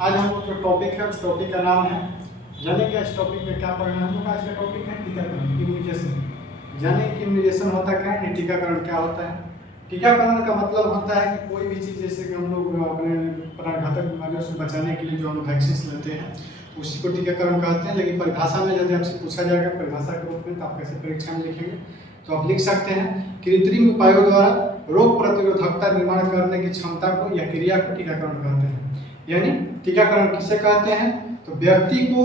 आज हम लोग जो टॉपिक है उस टॉपिक का नाम है जानेंगे। इस टॉपिक में क्या पढ़ना है हम लोग का आज का टॉपिक है टीकाकरण, इम्यूनाइजेशन। जाने कि इम्यूनाइजेशन होता क्या है, टीकाकरण क्या होता है। टीकाकरण का मतलब होता है कि कोई भी चीज़, जैसे कि हम लोग अपने प्राणघातक बीमारियों से बचाने के लिए जो हम वैक्सीन लेते हैं उसी को टीकाकरण कहते हैं। लेकिन परिभाषा में यदि आपसे पूछा जाएगा परिभाषा के रूप में तो आप कैसे परीक्षा में लिखेंगे, तो आप लिख सकते हैं कृत्रिम उपायों द्वारा रोग प्रतिरोधकता निर्माण करने की क्षमता को या क्रिया को टीकाकरण कहते हैं। यानी टीकाकरण किसे कहते हैं, तो व्यक्ति को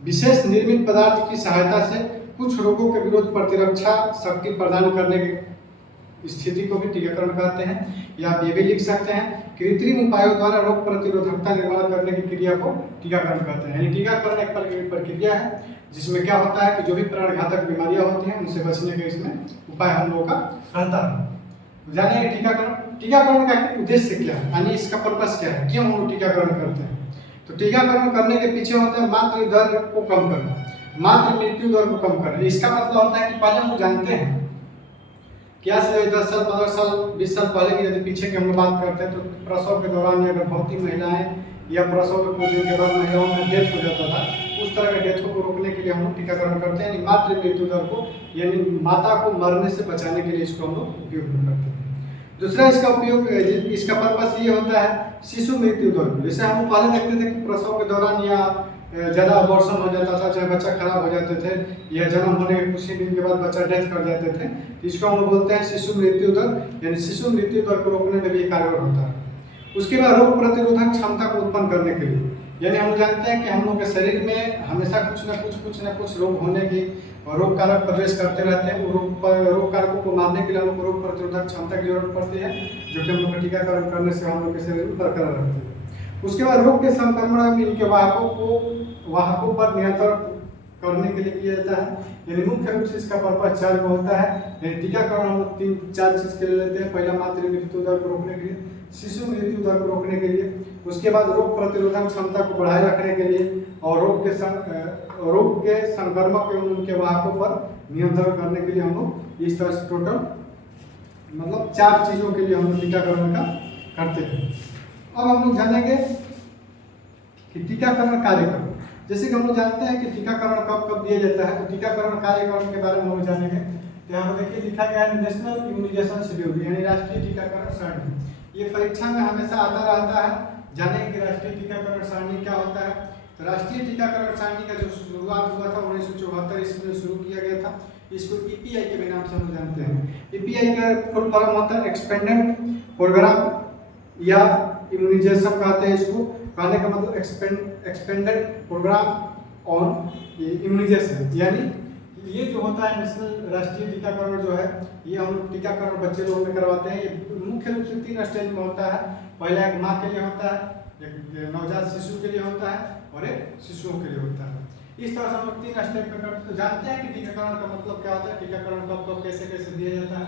विशेष निर्मित पदार्थ की सहायता से कुछ रोगों के विरुद्ध प्रतिरक्षा शक्ति प्रदान करने की स्थिति को भी टीकाकरण कहते हैं। या आप ये भी लिख सकते हैं कृत्रिम उपायों द्वारा रोग प्रतिरोधकता निर्माण करने की क्रिया को टीकाकरण कहते हैं। यानी टीकाकरण एक प्रक्रिया है जिसमें क्या होता है कि जो भी प्राणघातक बीमारियां होती हैं उनसे बचने का इसमें उपाय हम लोगों का रहता है। जानिए टीकाकरण का उद्देश्य क्या है, यानी इसका पर्पस क्या है, क्यों हम लोग टीकाकरण करते हैं। तो टीकाकरण करने के पीछे होता है मातृ दर को कम करना, मातृ मृत्यु दर को कम करना। इसका मतलब होता है कि पहले हम जानते हैं क्या से 10 साल 15 साल 20 साल पहले की यदि पीछे की हम लोग बात करते हैं तो प्रसव के दौरान या गर्भवती महिलाएं या प्रसव के कुछ दिन के बाद महिलाओं में डेथ हो जाता था, उस तरह के डेथों को रोकने के लिए हम लोग टीकाकरण करते हैं। यानी मातृ मृत्यु दर को, यानी माता को मरने से बचाने के लिए इसको हम लोग उपयोग करते हैं। दूसरा इसका पर्पस ये होता है शिशु मृत्यु दर को। जैसे हम पहले देखते थे कि प्रसव के दौरान या ज़्यादा अबॉर्शन हो जाता था, चाहे बच्चा खराब हो जाते थे या जन्म होने के कुछ ही दिन के बाद बच्चा डेथ कर जाते थे, इसको हम बोलते हैं शिशु मृत्यु दर। यानी शिशु मृत्यु दर को रोकने में भी कारगर होता है। उसके बाद रोग प्रतिरोधक क्षमता को उत्पन्न करने के लिए, यानी हम जानते हैं कि हम लोग के शरीर में हमेशा कुछ न कुछ रोग होने की और रोग कारक प्रवेश करते रहते हैं। रोग कारकों को मारने के लिए हम लोग को रोग प्रतिरोधक क्षमता की जरूरत पड़ती है, जो कि हम लोग का टीकाकरण करने से हम लोग के शरीर में बरकरार रहती है। उसके बाद रोग के संक्रमण में इनके वाहकों पर नियंत्रण करने के लिए किया जाता है। यानी मुख्य रूप से इसका पर्पस 4 का होता है। टीकाकरण हम लोग 3-4 चीज के लिए लेते हैं। पहला मातृ मृत्यु दर को रोकने के लिए, शिशु मृत्यु दर को रोकने के लिए, उसके बाद रोग प्रतिरोधक क्षमता को बढ़ाए रखने के लिए, और रोग के संक्रमक एवं उनके वाहकों पर नियंत्रण करने के लिए हम लोग इस तरह से टोटल मतलब 4 चीजों के लिए हम लोग टीकाकरण का करते हैं। अब हम लोग जानेंगे कि टीकाकरण कार्यक्रम। जैसे कि हम लोग जानते हैं कि टीकाकरण कब कब दिया जाता है, तो टीकाकरण कार्यक्रम के बारे में हम लोग जानेंगे। तो यहाँ पर देखिए लिखा गया है नेशनल इम्यूनाइजेशन शेड्यूल, यानी राष्ट्रीय टीकाकरण सारणी। ये परीक्षा में हमेशा आता रहता है। जानेंगे कि राष्ट्रीय टीकाकरण सारणी क्या होता है। तो राष्ट्रीय टीकाकरण सारणी का जो शुरुआत हुआ था 1974 ईस्वी में शुरू किया गया था। इसको ईपीआई के भी नाम से हम जानते हैं। ईपीआई का फुल फॉर्म होता है एक्सपेंडेड प्रोग्राम या इम्यूनाइजेशन कहते हैं इसको। कहने का मतलब एक्सपेंडेड प्रोग्राम ऑन इम्यूनाइजेशन। यानी ये जो होता है नेशनल राष्ट्रीय टीकाकरण जो है, ये हम लोग टीकाकरण बच्चे लोगों में करवाते हैं। ये मुख्य रूप से 3 स्टेज में होता है। पहला एक माँ के लिए होता है, एक नवजात शिशु के लिए होता है और एक शिशुओं के लिए होता है। इस तरह से हम लोग 3 स्टेप में करते। तो जानते हैं कि टीकाकरण का मतलब क्या होता है, टीकाकरण कब कैसे कैसे दिया जाता है।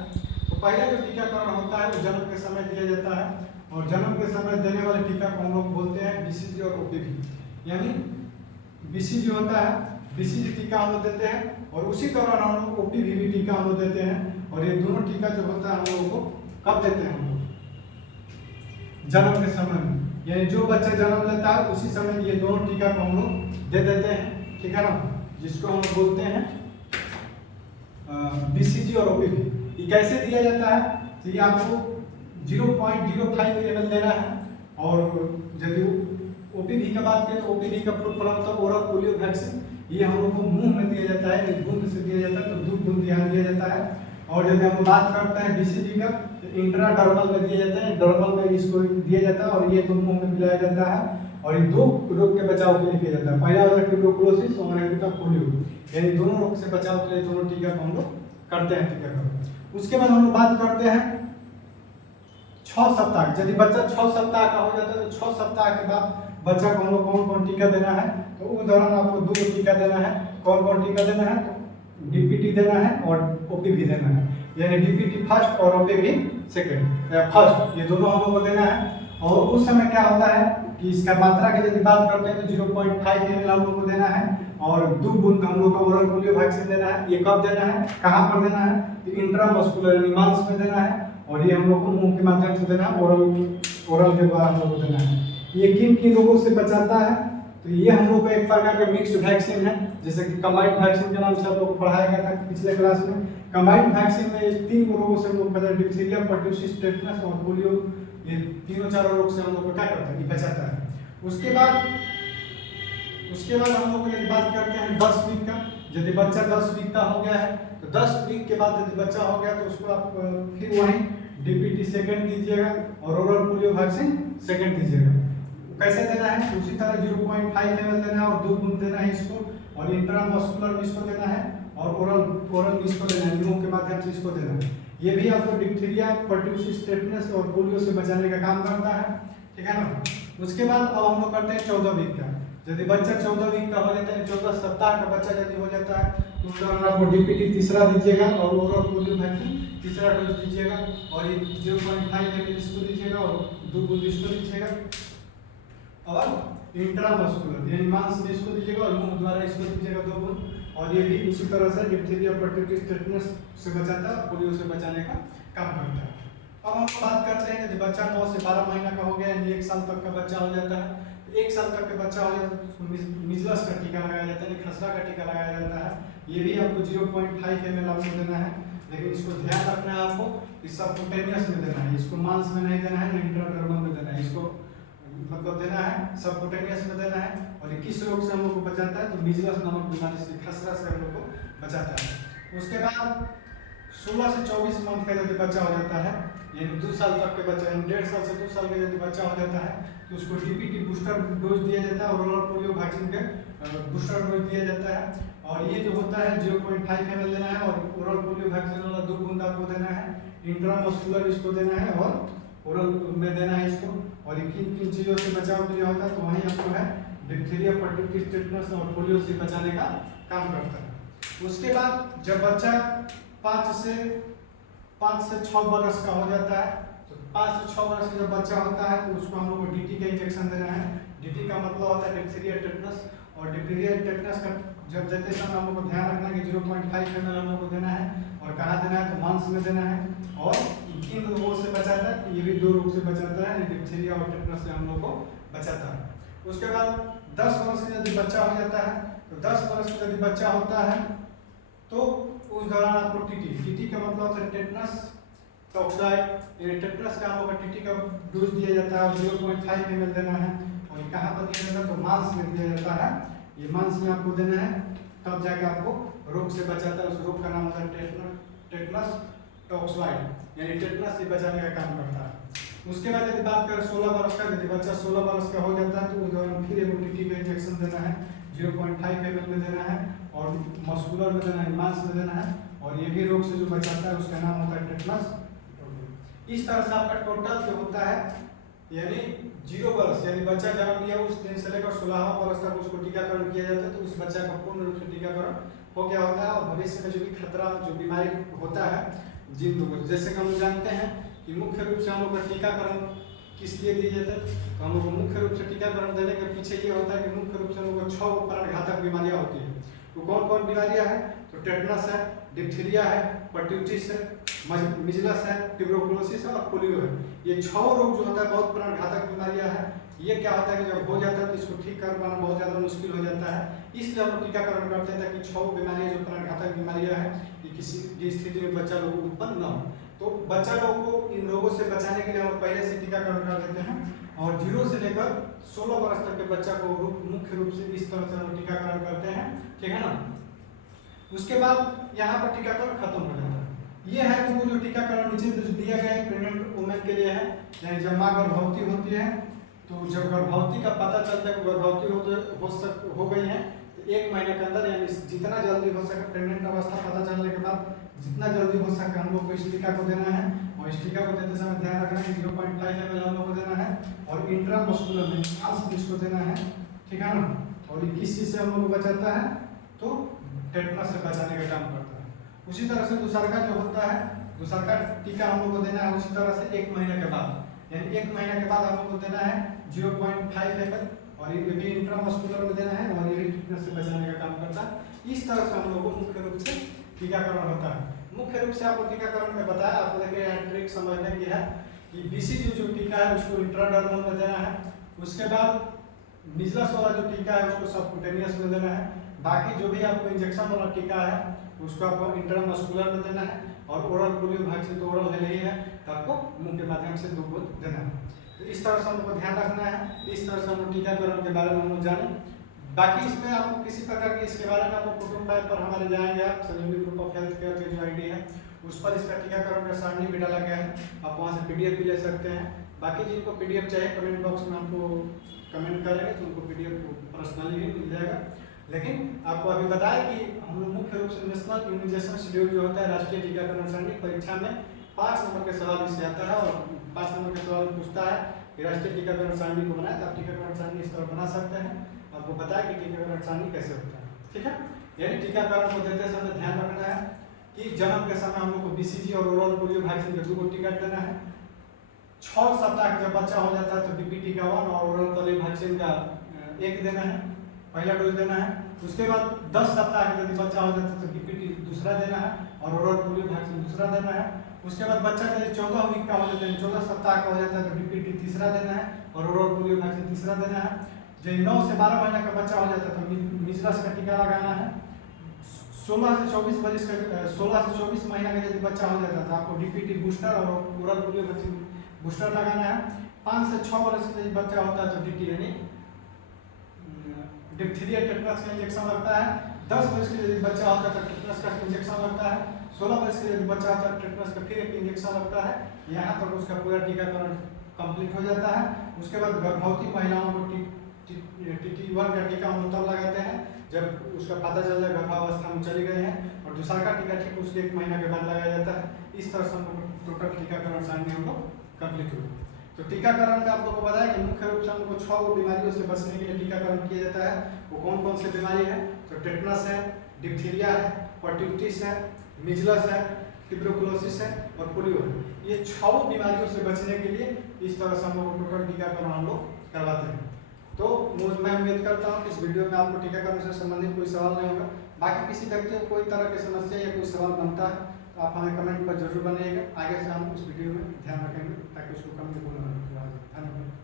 तो पहला जो टीकाकरण होता है वो जन्म के समय दिया जाता है, और जन्म के समय देने वाले टीका को हम लोग बोलते हैं बीसीजी और ओपीवी। यानी बीसीजी होता है, बीसीजी टीका हम लोग देते हैं, और उसी दौरान हम लोग ओपीवी भी टीका हम लोग देते हैं। और ये दोनों टीका जो होता है हम लोगों को कब देते हैं, हम लोग जन्म के समय में। यानी जो बच्चा जन्म लेता है उसी समय ये दोनों टीका को हम लोग दे देते हैं, ठीक है ना, जिसको हम बोलते हैं बीसीजी और ओपीवी। ये कैसे दिया जाता है, तो ये आपको 0.05 ml लेना है। और यदि ओपीवी का बात करें तो ओपीवी का फुल फॉर्म होता है ओरल पोलियो वैक्सीन। ये हम लोग को मुंह में दिया जाता है, बूंद से दिया जाता है, तो दूध ध्यान दिया जाता है। और यदि हम बात करते हैं बीसीजी का, तो इंट्राडर्मल में दिया जाता है, डर्मल में इसको दिया जाता है, और ये 2 मुंह में पिलाया जाता है। और ये 2 रोग के बचाव के लिए किया जाता है। पहला वाला ट्यूबरकुलोसिस और दूसरा पोलियो, यानी दोनों रोग से बचाव के लिए दोनों टीका को हम लोग करते हैं टीकाकरण। उसके बाद हम लोग बात करते हैं 6 सप्ताह। यदि बच्चा 6 सप्ताह का हो जाता है तो 6 सप्ताह के बाद बच्चा को हम लोग कौन कौन टीका देना है, तो उस दौरान आपको 2 टीका देना है। कौन कौन टीका देना है, तो डीपीटी देना है और ओपीवी देना है। यानी डीपीटी फर्स्ट और ओपीवी सेकंड या फर्स्ट, ये दोनों हम लोग को देना है। और उस समय क्या होता है कि इसका मात्रा की यदि बात करते हैं तो 0.5 ml हम लोग को देना है, और 2 बूंद हम लोग को ओरल पोलियो वैक्सीन देना है। ये कब देना है, कहाँ पर देना है, इंट्रामस्कुलर मांस में देना है, और ये हम लोग को मुंह के माध्यम से देना है, ओरल ओरल के द्वारा हम लोग को देना है। ये किन किन रोगों से बचाता है? तो ये हम लोग का एक प्रकार का मिक्स्ड वैक्सीन है, जैसे कि कंबाइंड वैक्सीन के नाम से आप लोग को पढ़ाया गया था पिछले क्लास में। कंबाइंड वैक्सीन में ये 3 रोगों से हम लोग बचा, डिप्थीरिया, पर्ट्यूसिस, टेटनस और पोलियो, ये तीनों चारों रोग से हम लोग को क्या करता है, बचाता है। उसके बाद हम लोग एक बात करते हैं 10 वीक का। यदि बच्चा 10 वीक का हो गया है तो 10 वीक के बाद यदि बच्चा हो गया तो उसको आप फिर वहीं डीपीटी सेकंड दीजिएगा और ओरल पोलियो वैक्सीन सेकंड दीजिएगा। कैसे देना है? उसी तरह 0.5 ml देना है और 2 बूंद देना है इसको, और इंट्रामस्कुलर भी इसको देना है और ओरल भी इसको देना है, मुंह के माध्यम से इसको देना है। ये भी आपको डिप्थीरिया, पर्ट्यूसिस, टेटनस और पोलियो से बचाने का काम करता है, ठीक है ना। उसके बाद अब हम लोग करते हैं 14 वीक का। यदि बच्चा 14 वीक का हो जाता है, 14 सप्ताह का बच्चा यदि हो जाता है तो उस दौरान आपको डीपीटी तीसरा दीजिएगा और ओरल पोलियो वैक्सीन तीसरा डोज दीजिएगा, और ये 0.5 ml इसको दीजिएगा और 2 बूंद इसको दीजिएगा, और इंट्रामस्कुलर यानी मांस में इसको दीजिएगा और मुंह द्वारा इसको दीजिएगा 2 बूंद। और ये भी उसी तरह से डिप्थीरिया, पर्ट्यूसिस, टेटनस से बचाता है, पोलियो से बचाने का काम करता है। अब हम बात करते हैं यदि बच्चा 9 से 12 महीना का हो गया यानी 1 साल तक का बच्चा हो जाता है, 1 साल तक का बच्चा हो जाता है तो मिजलस का टीका लगाया जाता है, खसरा का टीका लगाया जाता है। ये भी आपको 0.5 ml आपको देना है, लेकिन इसको ध्यान रखना है आपको, इस सबक्यूटेनियस में देना है, इसको मांस में नहीं देना है, ना इंट्राडर्मल में देना है, इसको मतलब देना है सबक्यूटेनियस में देना है। और ये किस रोग से हम लोग को बचाता है? तो मिजलस नामक बीमारी से, खसरा से हम लोग को बचाता है। उसके बाद 16 से 24 मंथ का यदि बच्चा हो जाता है, यानी 2 साल तक के बच्चा, यानी 1.5 साल से 2 साल का यदि बच्चा हो जाता है तो उसको डीपीटी बूस्टर डोज दिया जाता है और ओरल पोलियो वैक्सीन के बूस्टर डोज दिया जाता है। और ये जो होता है 0.5 ml देना है और ओरल पोलियो वैक्सीन वाला 2 बूंद आपको देना है, इंट्रामस्कुलर इसको देना है और ओरल में देना है इसको। और ये किन किन चीज़ों से बचाव के लिए होता है? तो वहीं आपको है डिप्थीरिया, पर्ट्यूसिस, टेटनस और पोलियो से बचाने का काम करता है। उसके बाद जब बच्चा 5 से 6 बरस का हो जाता है, तो 5 से 6 बरस का जब बच्चा होता है तो उसको हम लोग को डीटी का इंजेक्शन देना है। डीटी का मतलब होता है डिप्थीरिया, टेटनस, और डिप्थीरिया, टेटनस का जब देते समय हम लोग को ध्यान रखना है कि 0.5 ml हम लोग को देना है, और कहाँ देना है? तो मांस में देना है। और किन रोगों से बचाता है? ये भी 2 रोग से बचाता है, डिप्थीरिया और टेटनस से हम लोग को बचाता है। उसके बाद 10 वर्ष का यदि बच्चा हो जाता है, तो 10 वर्ष का यदि बच्चा होता है तो उस दौरान आपको टीटी का मतलब होता है टेटनस टॉक्साइड, टेटनस का हम लोग टीटी का डोज दिया जाता है और 0.5 ml देना है। और ये कहाँ पर दिया जाता है? तो मांस में दिया जाता है, ये मांस में आपको देना है, तब जाके आपको रोग से बचाता है। उस रोग का नाम होता है टेटनस टॉक्साइड, यानी टेटनस से बचाने का काम करता है। उसके बाद यदि बात करें 16 वर्ष का, यदि बच्चा 16 वर्ष का हो जाता है तो उस दौरान फिर एक टीटी का इंजेक्शन देना है, 0.5 ml में देना है और मस्कुलर में देना है, मांस में देना है। और ये भी रोग से जो बचाता है उसका नाम होता है टेटनस। इस तरह से आपका टोटल जो होता है यानी 0 वर्ष, यानी बच्चा जन्म लिया उस दिन से लेकर 16वां वर्ष तक उसको टीकाकरण किया जाता है, तो उस बच्चा का पूर्ण रूप से टीकाकरण हो गया होता है। और भविष्य में जो भी खतरा, जो बीमारी होता है जिन लोगों को, जैसे कि हम जानते हैं कि मुख्य रूप से हम लोग का टीकाकरण किस लिए दिया जाता है? तो हम लोग को मुख्य रूप से टीकाकरण देने के पीछे ये होता है कि मुख्य रूप से हम लोग को 6 प्राणघातक बीमारियां होती है। तो कौन कौन बीमारियां हैं? तो टेटनस है, डिप्थीरिया है, पर्ट्यूसिस है, मिजलस है, ट्यूबरकुलोसिस है और पोलियो है। ये 6 रोग जो होता है बहुत प्राणघातक बीमारियां हैं। ये क्या होता है कि जब हो जाता है तो इसको ठीक कर पाना बहुत ज़्यादा मुश्किल हो जाता है, इसलिए हम लोग टीकाकरण करते हैं ताकि 6 बीमारियां जो प्राणघातक बीमारियां हैं ये किसी भी स्थिति में बच्चा लोग को उत्पन्न न हो। तो बच्चा लोग को इन रोगों से बचाने के लिए हम पहले से टीकाकरण कर देते हैं। और 0 से लेकर 16 वर्ष तक के बच्चा को मुख्य रूप से इस तरह से हम टीकाकरण करते हैं, ठीक है ना। उसके बाद यहाँ पर टीकाकरण खत्म हो जाता है। ये है कि वो जो टीकाकरण नीचे दिया गया है प्रेग्नेंट वुमेन के लिए है, यानी जब माँ गर्भवती होती है तो जब गर्भवती का पता चलता है कि गर्भवती हो गई है तो 1 महीने के अंदर, यानी जितना जल्दी हो सके प्रेग्नेंट अवस्था पता चलने के बाद जितना जल्दी हो सके हम लोग को इस टीका को देना है। और इस टीका को देते समय ध्यान रखना है कि 0.5 ml हम लोग को देना है और इंट्रामस्कुलर में मांस इसको देना है, ठीक है ना। और ये किस चीज़ से हम लोग को बचाता है? तो टेटनस से बचाने का काम करता है। उसी तरह से दूसरा जो होता है, दूसरा टीका हम लोग को देना है उसी तरह से 1 महीने के बाद, यानी 1 महीने के बाद हम लोग को देना है 0.5 ml और ये भी इंट्रामस्कुलर में देना है और ये टेटनस से बचाने का काम करता है। इस तरह से हम लोग को मुख्य रूप से टीकाकरण होता है। मुख्य रूप से आपको टीकाकरण में बताया, आपको देखिए ट्रिक समझने की है कि BCG जो टीका है उसको इंट्राडर्मल में देना है। उसके बाद मीजल्स वाला जो टीका है उसको सबक्यूटेनियस में देना है। बाकी जो भी आपको इंजेक्शन वाला टीका है उसको आपको इंट्रामस्कुलर में देना है। और ओरल पोलियो वैक्सीन तो ओरल है ही है, तो आपको मुंह के माध्यम से 2 डोज देना है। तो इस तरह से हमको ध्यान रखना है। इस तरह से हम लोग टीकाकरण के बारे में हम लोग जाने। बाकी इसमें आपको किसी प्रकार की इसके बारे में आपको कुटुंब पर हमारे जाएंगे आप संजीवनी ग्रुप ऑफ हेल्थ केयर के जो ID है उस पर इसका टीकाकरण का सारणी भी डाला गया है। आप वहाँ से PDF भी ले सकते हैं। बाकी जिनको PDF चाहिए कमेंट बॉक्स में हमको कमेंट करेंगे तो उनको PDF पर्सनली भी मिल जाएगा। लेकिन आपको अभी बताया कि हम लोग मुख्य रूप से नेशनल इम्यूनाइजेशन शेड्यूल जो होता है राष्ट्रीय टीकाकरण सारणी, परीक्षा में 5 नंबर के सवाल इससे आता है और 5 नंबर के सवाल पूछता है कि राष्ट्रीय टीकाकरण सारणी को बनाए, तो आप टीकाकरण सारणी इस तरह बना सकते हैं। आपको बताया कि टीकाकरण सारणी कैसे होता है, ठीक है। यानी टीकाकरण को देते समय ध्यान रखना है कि जन्म के समय हम लोग को BCG और ओरल पोलियो वैक्सीन के 2 टीका देना है। 6 सप्ताह का जब बच्चा हो जाता है तो DP टीका 1 और ओरल पोलियो वैक्सीन का 1 देना है, पहला डोज देना है। उसके बाद 10 सप्ताह का यदि बच्चा हो जाता है तो DPT दूसरा देना है और ओरल पोलियो वैक्सीन दूसरा देना है। उसके बाद बच्चा यदि 14 वीक का हो जाता है, 14 सप्ताह का हो जाता है तो DPT तीसरा देना है और ओरल पोलियो वैक्सीन तीसरा देना है। जब 9 से 12 महीने का बच्चा हो जाता है तो मीजल्स का टीका लगाना है। 16 से 24 महीना का यदि बच्चा हो जाता है तो आपको DPT बूस्टर और ओरल पोलियो वैक्सीन बूस्टर लगाना है। 5 से 6 वर्ष का यदि बच्चा होता है तो DT यानी डिप्थीरिया टेटनस का इंजेक्शन लगता है। 10 वर्ष के यदि बच्चा होता है तो टेटनस का इंजेक्शन लगता है। 16 वर्ष के यदि बच्चा होता है टेटनस का फिर एक इंजेक्शन लगता है। यहाँ तक उसका पूरा टीकाकरण कंप्लीट हो जाता है। उसके बाद गर्भवती महिलाओं को TT1 का टीका हम तब लगाते हैं जब उसका पता चल जाए गर्भावस्था में चली गए हैं, और दूसरा का टीका ठीक उसके 1 महीना के बाद लगाया जाता है। इस तरह से हम लोग टोटल टीकाकरण सारणी हम लोग कंप्लीट हुई। तो टीकाकरण में आप लोगों को बताया कि मुख्य रूप से हमको 6 बीमारियों से बचने के लिए टीकाकरण किया जाता है। वो कौन कौन सी बीमारी है? तो टेटनस है, डिप्थीरिया है, पर्ट्यूटिस है, मिजल्स है, ट्यूबरकुलोसिस है और पोलियो है। ये 6 बीमारियों से बचने के लिए इस तरह से हम लोग टोटल टीकाकरण हम लोग करवाते हैं। तो मैं उम्मीद करता हूँ कि इस वीडियो में आपको टीकाकरण से संबंधित कोई सवाल नहीं होगा। बाकी किसी व्यक्ति को कोई तरह की समस्या या कोई सवाल बनता है तो आप हमें कमेंट पर जरूर बनाइएगा। आगे से हम उस वीडियो में ध्यान रखेंगे ताकि उसको कम से कम धन्यवाद।